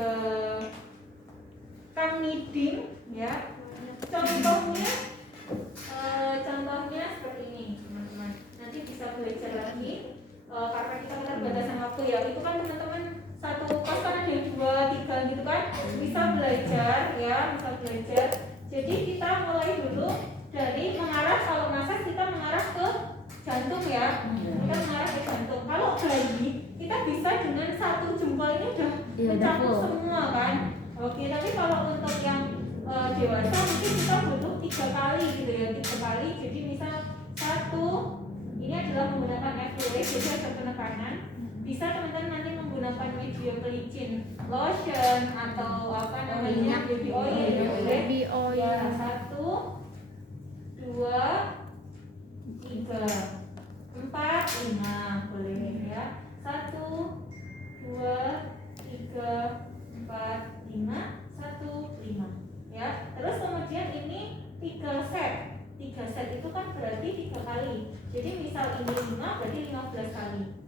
tongue kneading ya. Contohnya seperti ini teman-teman. Nanti bisa belajar lagi karena kita keterbatasan waktu ya. Itu kan teman-teman satu kelas kan ada 2, 3 gitu kan. Bisa belajar ya, bisa belajar. Jadi kita mulai dulu dari mengarah, kalau massage kita mengarah ke jantung ya. Kita mengarah ke jantung. Kalau bayi kita bisa dengan satu jempol ini udah mencakup semua kan. Oke, tapi kalau untuk yang dewasa mungkin kita butuh 3 kali gitu ya, 3 kali. Jadi misal 1 ini adalah menggunakan effleurage, jadi ada penekanan. Bisa teman-teman nanti menggunakan media pelicin, lotion atau apa namanya baby oil ya, Baby oil. ya. 1, 2, 3, 4, 5 boleh ya. 1, 2, 3, 4, 5, 1, 5 ya. Terus kemudian ini 3 set. 3 set itu kan berarti 3 kali. Jadi misal ini 5 berarti 15 kali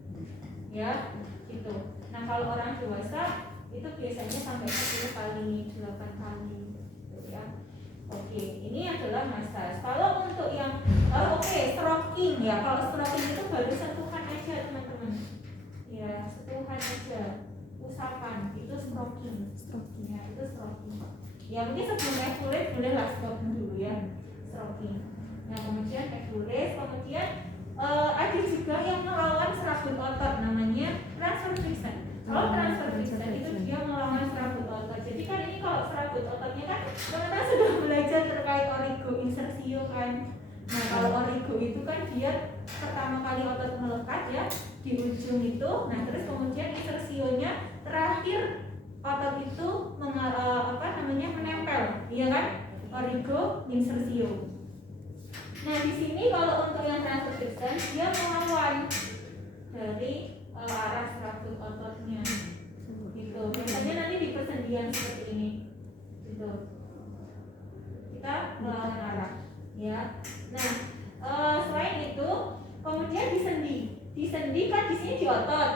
ya gitu. Nah kalau orang dewasa itu biasanya sampai 10 kali, 8 kali gitu ya. Oke, ini adalah massage. Kalau untuk yang stroking ya. Kalau stroking itu baru sentuhan aja teman-teman ya, sentuhan aja, usapan, itu stroking ya, itu stroking ya. Mungkin sebelum effleurage bolehlah stop dulu ya, stroking. Nah kemudian effleurage, kemudian ada juga yang melawan serabut otot, namanya transfer fiction. Kalau transfer fiction itu dia melawan serabut otot. Jadi kan ini kalau serabut ototnya kan teman-teman sudah belajar terkait origo insersio kan. Nah kalau origo itu kan dia pertama kali otot melekat ya di ujung itu. Nah terus kemudian insersionya terakhir otot itu menempel, iya kan? Origo insersio. Nah di sini kalau untuk yang transfer fiction dia melawan dari arah serabut ototnya, gitu. Biasanya nanti di persendian seperti ini, gitu. Kita melawan arah, ya. Nah selain itu kemudian di sendi otot